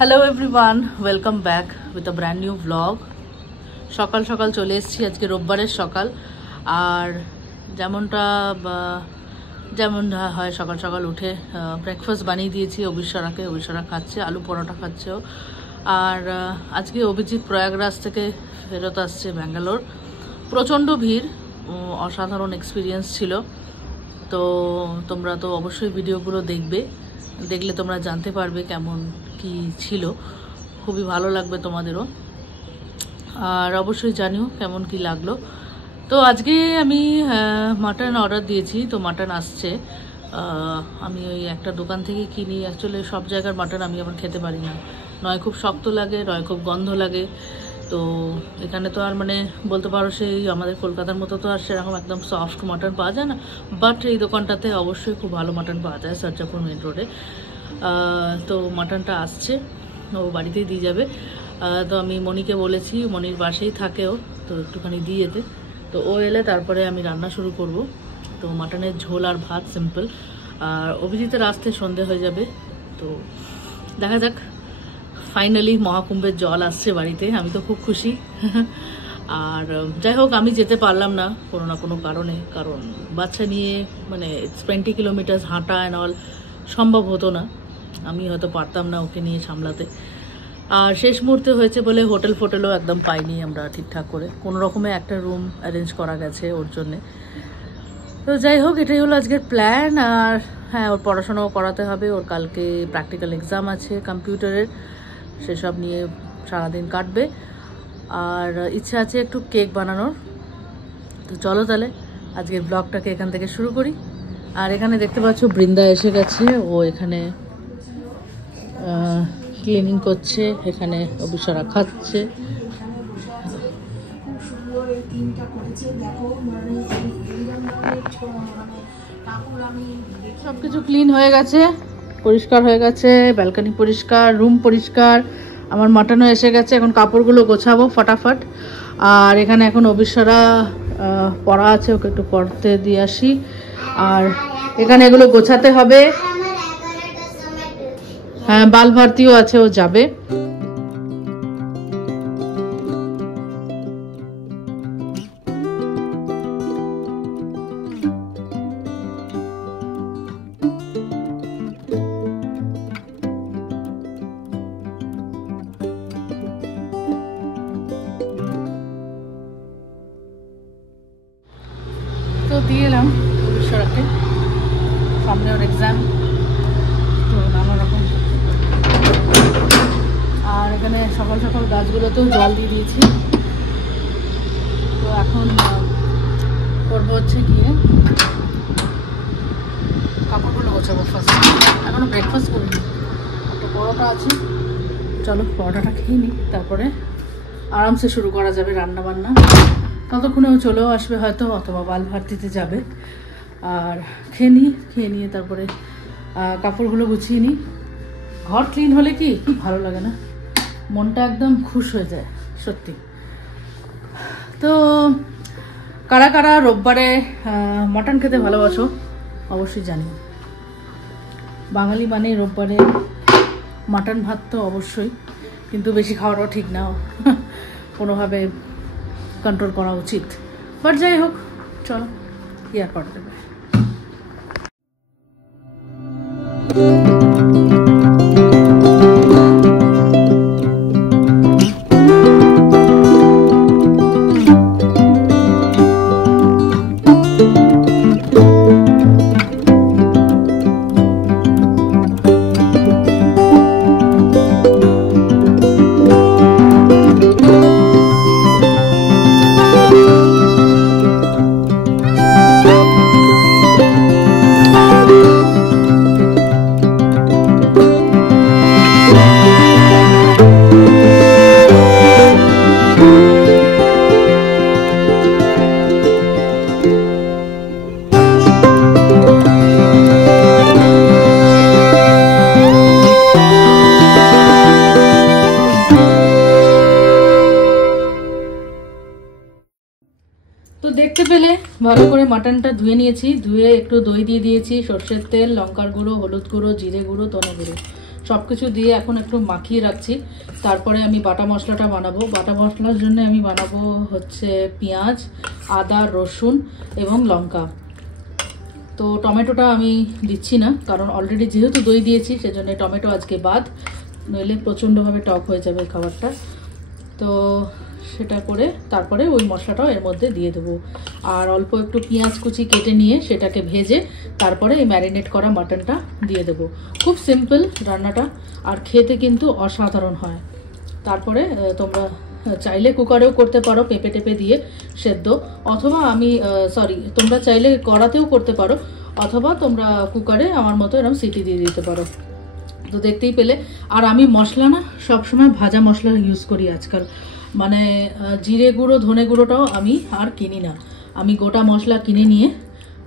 Hello everyone, welcome back with a brand new blog. সকাল সকাল চলে এসেছি, আজকে রোববারের সকাল। আর যেমন হয় সকাল সকাল উঠে ব্রেকফাস্ট বানিয়ে দিয়েছি অভিশ্বরাকে। অভিশ্বরা খাচ্ছে, আলু পরোটা খাচ্ছেও। আর আজকে অভিজিৎ প্রয়াগরাজ থেকে ফেরত আসছে ব্যাঙ্গালোর। প্রচণ্ড ভিড়, অসাধারণ এক্সপিরিয়েন্স ছিল। তো তোমরা তো অবশ্যই ভিডিওগুলো দেখলে তোমরা জানতে পারবে কেমন কি ছিল। খুবই ভালো লাগবে তোমাদেরও, আর অবশ্যই জানিও কেমন কি লাগলো। তো আজকে আমি মাটন অর্ডার দিয়েছি, তো মাটন আসছে। আমি ওই একটা দোকান থেকে কিনি। অ্যাকচুয়ালি সব জায়গার মাটন আমি আবার খেতে পারি না, নয় খুব শক্ত লাগে, নয় খুব গন্ধ লাগে। তো এখানে তো আর বলতে পারো সেই আমাদের কলকাতার মতো তো আর সেরকম একদম সফট মাটন পাওয়া যায় না। বাট এই দোকানটাতে অবশ্যই খুব ভালো মাটন পাওয়া যায়, সরজাপুর মেন রোডে। তো মাটনটা আসছে, ও বাড়িতেই দিয়ে যাবে। তো আমি মনিকে বলেছি, মনির বাসেই থাকেও, তো একটুখানি দিয়ে যেতে। তো ও এলে তারপরে আমি রান্না শুরু করব। তো মাটনের ঝোল আর ভাত সিম্পল। আর অভিজিতের আসতে সন্ধে হয়ে যাবে। তো দেখা যাক, ফাইনালি মহাকুম্ভের জল আসছে বাড়িতে, আমি তো খুব খুশি। আর যাই হোক, আমি যেতে পারলাম না কোনো কারণে, কারণ বাচ্চা নিয়ে 20 কিলোমিটার হাঁটা অ্যান্ড অল সম্ভব হতো না। আমি হয়তো পারতাম না ওকে নিয়ে সামলাতে। আর শেষ মুহূর্তে হয়েছে বলে হোটেলও একদম পাইনি আমরা ঠিকঠাক করে। কোনো রকমে একটা রুম অ্যারেঞ্জ করা গেছে ওর জন্যে। তো যাই হোক, এটাই হলো আজকের প্ল্যান। আর হ্যাঁ, ওর পড়াশোনাও করাতে হবে। ওর কালকে প্র্যাকটিক্যাল এক্সাম আছে কম্পিউটারের, সেসব নিয়ে সারাদিন কাটবে। আর ইচ্ছা আছে একটু কেক বানানোর। তো চলো তাহলে আজকের ব্লগটাকে এখান থেকে শুরু করি। আর এখানে দেখতে পাচ্ছ বৃন্দা এসে গেছে, ও এখানে ক্লিনিং করছে, এখানে অভিশ্বরা খাচ্ছে। সব কিছু ক্লিন হয়ে গেছে, পরিষ্কার হয়ে গেছে, ব্যালকনি পরিষ্কার, রুম পরিষ্কার। আমার মাটনও এসে গেছে, এখন কাপড়গুলো গোছাবো ফটাফট। আর এখানে এখন অভিশ্বরা পড়া আছে, ওকে একটু পড়তে দিয়ে আসি। আর এখানে এগুলো গোছাতে হবে। হ্যাঁ, বাল ভারতীও আছে, ও যাবে। তো দিয়ে এলাম অভিশ্বরাকে, সামনে ওর এক্সাম, তো নানা রকম। আর এখানে সকাল সকাল গাছগুলোতেও জল দিয়ে দিয়েছি। তো এখন করবো হচ্ছে গিয়ে কাপড়গুলো গোছাবো ফার্স্ট। এখনো ব্রেকফাস্ট করিনি, একটা পরোটা আছে, চলো পরোটাটা খেয়ে নিই, তারপরে আরামসে শুরু করা যাবে রান্না বান্না। ততক্ষণে ও চলেও আসবে হয়তো, অথবা বাল ভারতীতে যাবে। আর খেয়ে নিয়ে তারপরে কাপড়গুলো গুছিয়ে নিই। ঘর ক্লিন হলে কি ভালো লাগে না, মনটা একদম খুশ হয়ে যায় সত্যি। তো কারা কারা রোববারে মটন খেতে ভালোবাসো অবশ্যই জানি। বাঙালি মানে রোববারে মাটন ভাত তো অবশ্যই, কিন্তু বেশি খাওয়াটাও ঠিক না, কোনোভাবে কন্ট্রোল করা উচিত। বাট যাই হোক, চলো কি আর করা যাবে। ভালো করে মাটনটা ধুয়ে নিয়েছি, ধুয়ে একটু দই দিয়ে দিয়েছি, সর্ষের তেল, লঙ্কার গুঁড়ো, হলুদ গুঁড়ো, জিরে গুঁড়ো, ধনে গুঁড়ো সব কিছু দিয়ে এখন একটু মাখিয়ে রাখছি। তারপরে আমি বাটা মশলাটা বানাবো। বাটা মশলার জন্য আমি বানাবো হচ্ছে পেঁয়াজ, আদা, রসুন এবং লঙ্কা। তো টমেটোটা আমি দিচ্ছি না, কারণ অলরেডি যেহেতু দই দিয়েছি সেজন্য টমেটো আজকে বাদ, নইলে প্রচণ্ডভাবে টক হয়ে যাবে খাবারটা। তো সেটা করে তারপরে ওই মশলাটাও এর মধ্যে দিয়ে দেবো। আর অল্প একটু পেঁয়াজ কুচি কেটে নিয়ে সেটাকে ভেজে তারপরে এই ম্যারিনেট করা মাটনটা দিয়ে দেবো। খুব সিম্পল রান্নাটা, আর খেতে কিন্তু অসাধারণ হয়। তারপরে তোমরা চাইলে কুকারেও করতে পারো, পেঁপে টেপে দিয়ে সেদ্ধ, অথবা তোমরা চাইলে কড়াতেও করতে পারো, অথবা তোমরা কুকারে আমার মতো এরকম সিটি দিয়ে দিতে পারো। তো দেখতেই পেলে। আর আমি মশলা না সবসময় ভাজা মশলা ইউজ করি আজকাল, মানে জিরে গুঁড়ো, ধনে গুঁড়োটাও আমি আর কিনি না। আমি গোটা মশলা কিনে নিয়ে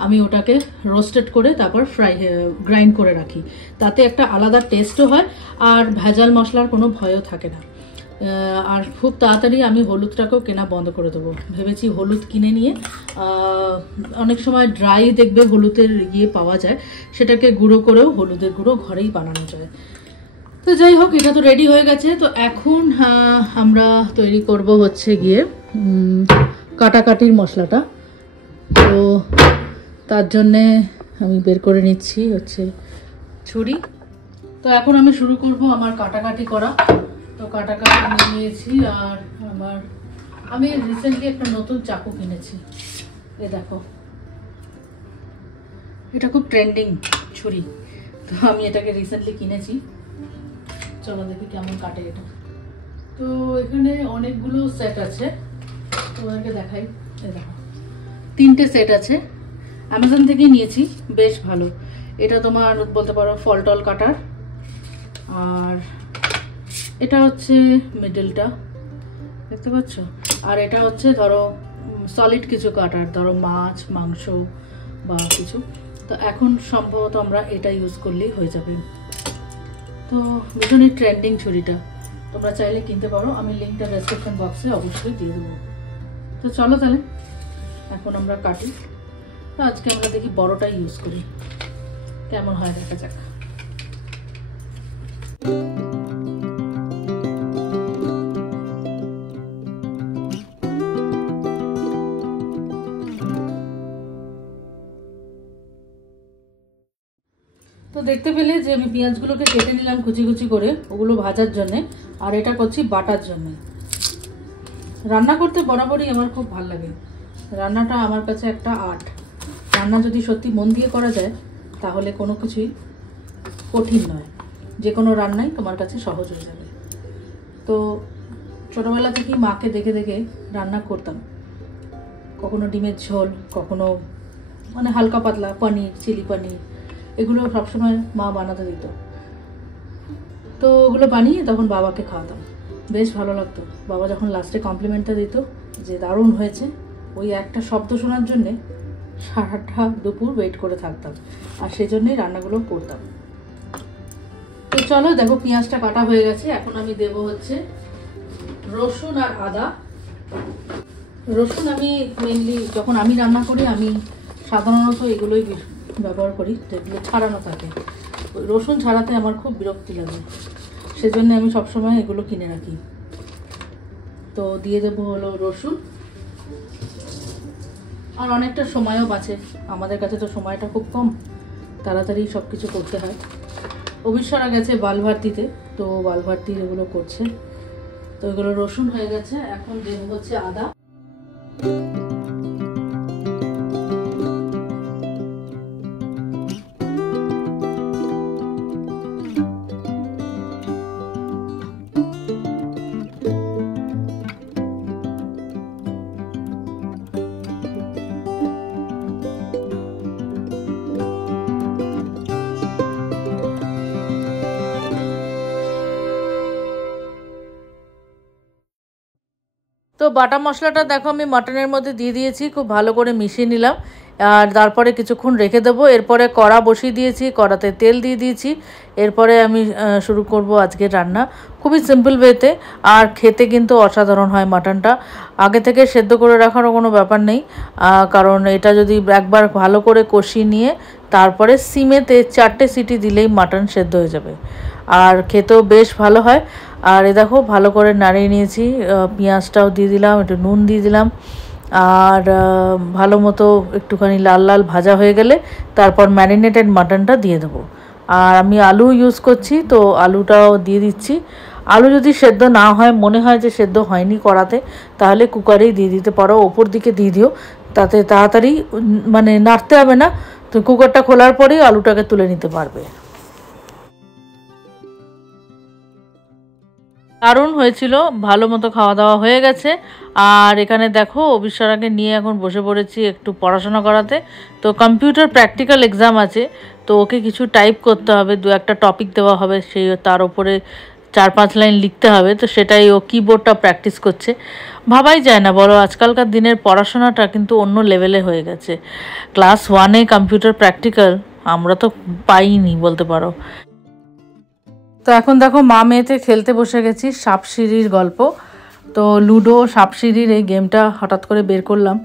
আমি ওটাকে রোস্টেড করে তারপর গ্রাইন্ড করে রাখি, তাতে একটা আলাদা টেস্টও হয় আর ভেজাল মশলার কোনো ভয়ও থাকে না। আর খুব তাড়াতাড়ি আমি হলুদটাকেও কেনা বন্ধ করে দেবো ভেবেছি। হলুদ কিনে নিয়ে অনেক সময় ড্রাই দেখবে হলুদের পাওয়া যায়, সেটাকে গুঁড়ো করেও হলুদের গুঁড়ো ঘরেই বানানো যায়। তো যাই হোক, এটা তো রেডি হয়ে গেছে। তো এখন আমরা তৈরি করব হচ্ছে গিয়ে কাটাকাটির মশলাটা। তো তার জন্যে আমি বের করে নিচ্ছি হচ্ছে ছুরি। তো এখন আমি শুরু করব আমার কাটাকাটি করা। তো কাটাকাটি নিয়েছি, আর আমি রিসেন্টলি একটা নতুন চাকু কিনেছি, এ দেখো, এটা খুব ট্রেন্ডিং ছুরি। তো আমি এটাকে রিসেন্টলি কিনেছি, চলো দেখি কেমন কাটে এটা। তো এখানে অনেকগুলো সেট আছে, তোমাদেরকে দেখাই। এই দেখো, 3টে সেট আছে, অ্যামাজন থেকে নিয়েছি, বেশ ভালো। এটা তোমার বলতে পারো ফলটল কাটার, আর এটা হচ্ছে মিডলটা, দেখতে পাচ্ছ, আর এটা হচ্ছে ধরো সলিড কিছু কাটার, ধরো মাছ, মাংস বা কিছু। তো এখন সম্ভবত আমরা এটা ইউজ করলেই হয়ে যাবে। তো ভীষণই ট্রেন্ডিং ছুরিটা, তোমরা চাইলে কিনতে পারো, আমি লিঙ্কটা ডেসক্রিপশন বক্সে অবশ্যই দিয়ে দেবো। তো চলো তাহলে এখন আমরা কাটি। তো আজকে আমরা দেখি বড়টা ইউজ করি, কেমন হয় দেখা যাক। তো দেখতে পেলে যে আমি পেঁয়াজগুলোকে কেটে নিলাম কুচি কুচি করে, ওগুলো ভাজার জন্যে, আর এটা করছি বাটার জন্যে। রান্না করতে বরাবরই আমার খুব ভালো লাগে, রান্নাটা আমার কাছে একটা আর্ট। রান্না যদি সত্যি মন দিয়ে করা যায় তাহলে কোনো কিছুই কঠিন নয়, যে কোনো রান্নাই তোমার কাছে সহজ হয়ে যাবে। তো ছোটোবেলা থেকেই মাকে দেখে দেখে রান্না করতাম, কখনো ডিমের ঝোল, কখনো মানে হালকা পাতলা পনির, চিলি পনির, এগুলো সবসময় মা বানাতে দিত। তো ওগুলো বানিয়ে তখন বাবাকে খাওয়াতাম, বেশ ভালো লাগতো। বাবা যখন লাস্টে কমপ্লিমেন্টটা দিত যে দারুণ হয়েছে, ওই একটা শব্দ শোনার জন্যে সারাটা দুপুর ওয়েট করে থাকতাম, আর সেই জন্যই রান্নাগুলো করতাম। তো চলো দেখো, পেঁয়াজটা কাটা হয়ে গেছে। এখন আমি দেব হচ্ছে রসুন আর আদা। রসুন আমি মেনলি যখন আমি রান্না করি, আমি সাধারণত এগুলোই ব্যবহার করি যেগুলো ছাড়ানো থাকে। রসুন ছাড়াতে আমার খুব বিরক্তি লাগে, সেজন্য আমি সবসময় এগুলো কিনে রাখি। তো দিয়ে দেবো হলো রসুন, আর অনেকটা সময়ও বাঁচে, আমাদের কাছে তো সময়টা খুব কম, তাড়াতাড়ি সব কিছু করতে হয়। অবিশ্বরা গেছে বালভারতিতে, তো বালভারতি এগুলো করছে। তো এগুলো রসুন হয়ে গেছে, এখন দেবো হচ্ছে আদা। তো বাটা মশলাটা দেখো আমি মাটনের মধ্যে দিয়ে দিয়েছি, খুব ভালো করে মিশিয়ে নিলাম। আর তারপরে কিছুক্ষণ রেখে দেবো। এরপরে কড়া বসিয়ে দিয়েছি, কড়াতে তেল দিয়ে দিয়েছি। এরপরে আমি শুরু করব আজকের রান্না খুবই সিম্পল ওয়েতে, আর খেতে কিন্তু অসাধারণ হয় মাটনটা। আগে থেকে সেদ্ধ করে রাখারও কোনো ব্যাপার নেই, কারণ এটা যদি একবার ভালো করে কষিয়ে নিয়ে তারপরে সিমেতে 4টে সিটি দিলেই মাটন সেদ্ধ হয়ে যাবে, আর খেতেও বেশ ভালো হয়। আর এ দেখো ভালো করে নাড়িয়ে নিয়েছি, পেঁয়াজটাও দিয়ে দিলাম, একটু নুন দিয়ে দিলাম, আর ভালো মতো একটুখানি লাল লাল ভাজা হয়ে গেলে তারপর ম্যারিনেটেড মাটনটা দিয়ে দেবো। আর আমি আলু ইউজ করছি, তো আলুটাও দিয়ে দিচ্ছি। আলু যদি সেদ্ধ না হয়, মনে হয় যে সেদ্ধ হয়নি কড়াতে, তাহলে কুকারেই দিয়ে দিতে পারো, ওপর দিকে দিয়ে দিও, তাতে তাড়াতাড়ি মানে নাড়তে হবে না, তো কুকারটা খোলার পরেই আলুটাকে তুলে নিতে পারবে। দারুণ হয়েছিল, ভালো মতো খাওয়া দাওয়া হয়ে গেছে। আর এখানে দেখো অবিশ্বরাকে নিয়ে এখন বসে পড়েছি একটু পড়াশোনা করাতে। তো কম্পিউটার প্র্যাকটিক্যাল এক্সাম আছে, তো ওকে কিছু টাইপ করতে হবে, 2-1টা টপিক দেওয়া হবে, সেই তার উপরে 4-5 লাইন লিখতে হবে। তো সেটাই ও কিবোর্ডটা প্র্যাকটিস করছে। ভাবাই যায় না বলো, আজকালকার দিনের পড়াশোনাটা কিন্তু অন্য লেভেলে হয়ে গেছে। ক্লাস 1-এ কম্পিউটার প্র্যাকটিক্যাল আমরা তো পাইনি বলতে পারো। তো এখন দেখো মা মেয়েতে খেলতে বসে গেছি সাপসিঁড়ির গল্প। তো লুডো সাপসিঁড়ির এই গেমটা হঠাৎ করে বের করলাম,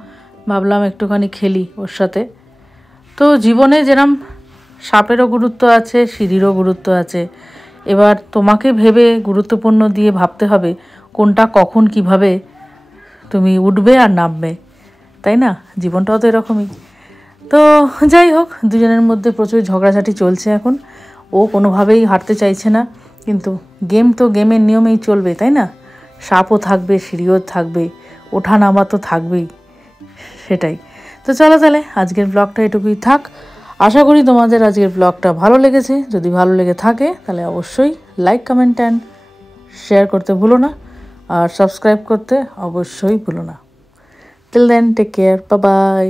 ভাবলাম একটুখানি খেলি ওর সাথে। তো জীবনে যেরম সাপেরও গুরুত্ব আছে, সিঁড়িরও গুরুত্ব আছে। এবার তোমাকে ভেবে গুরুত্বপূর্ণ দিয়ে ভাবতে হবে কোনটা কখন কিভাবে তুমি উঠবে আর নামবে, তাই না? জীবনটাও তো এরকমই। তো যাই হোক, দুজনের মধ্যে প্রচুর ঝগড়াঝাটি চলছে এখন। ও কোনোভাবেই হারতে চাইছে না, কিন্তু গেম তো গেমের নিয়মেই চলবে, তাই না? সাপও থাকবে, সিঁড়িও থাকবে, ওঠা নামা তো থাকবেই, সেটাই। তো চলো তাহলে আজকের ব্লগটা এটুকুই থাক। আশা করি তোমাদের আজকের ব্লগটা ভালো লেগেছে। যদি ভালো লেগে থাকে তাহলে অবশ্যই লাইক, কমেন্ট অ্যান্ড শেয়ার করতে ভুলো না, আর সাবস্ক্রাইব করতে অবশ্যই ভুলো না। Till then, take care, bye by.